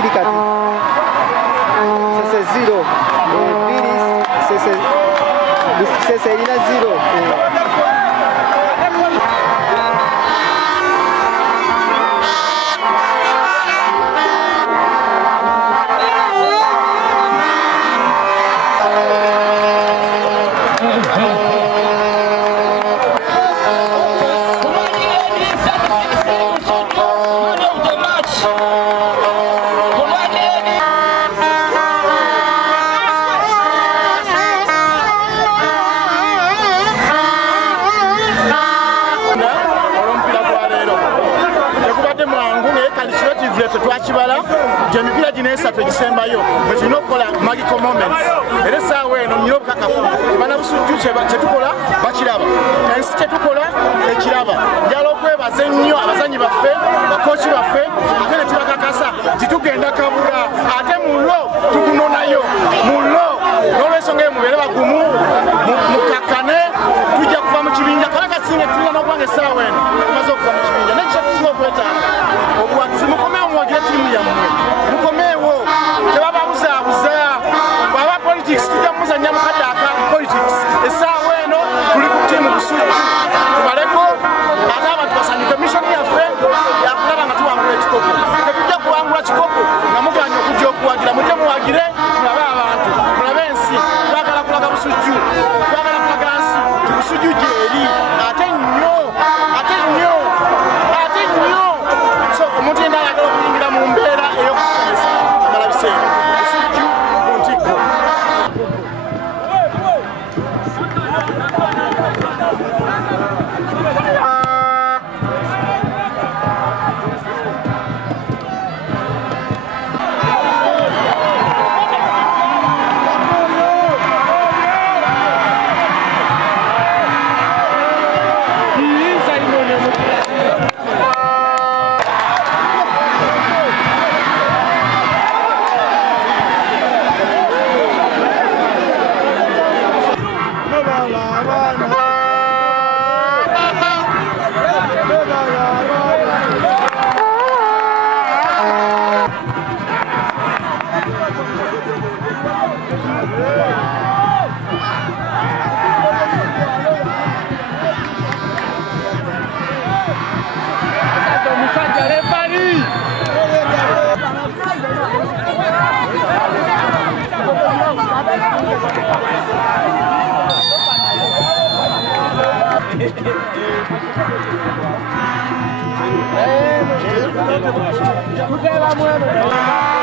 2 kati Ssese 0 2 Ssese erina 0 Jemipira jinesa tukisemba yo but no kola magical moments era sawe no nyo kakafu bana busujju chetukola bakiraba ensi chetukola ekiraba njalo kwebaze nnyo abazanyi baffe bakochi baffe akene tibakakasa titugenda kabula ate mulo tukunonayo mulo nolwesonga mubere bagumu mukakane tujja kuva mu kibinja kalaka singa tula nokwange sawe mazo kuva mu kibinja nekyo tusiba kweta obwati mukomeo mwagire timu ya mwe mukomewo tebaba buzabuza baba politics tujamuza nyamukadaka politics esawe no tuli ku timu Busujju tubaleko ate abantu basanyuke mission yaffe yakulaba nga tuwangula ekikopo tetujja kuwangula kikopo nga muganya okujja okuwagira mujje muwagire mulabe abantu mulabe ensi twagala kulaga Busujju twagala kulaga nsi Busujju gyeri ate nnyo so omuntu yenda ayagala okuyingira mu mbeera ey'okukozesa amala biseera Busujju ku ntikko Hey,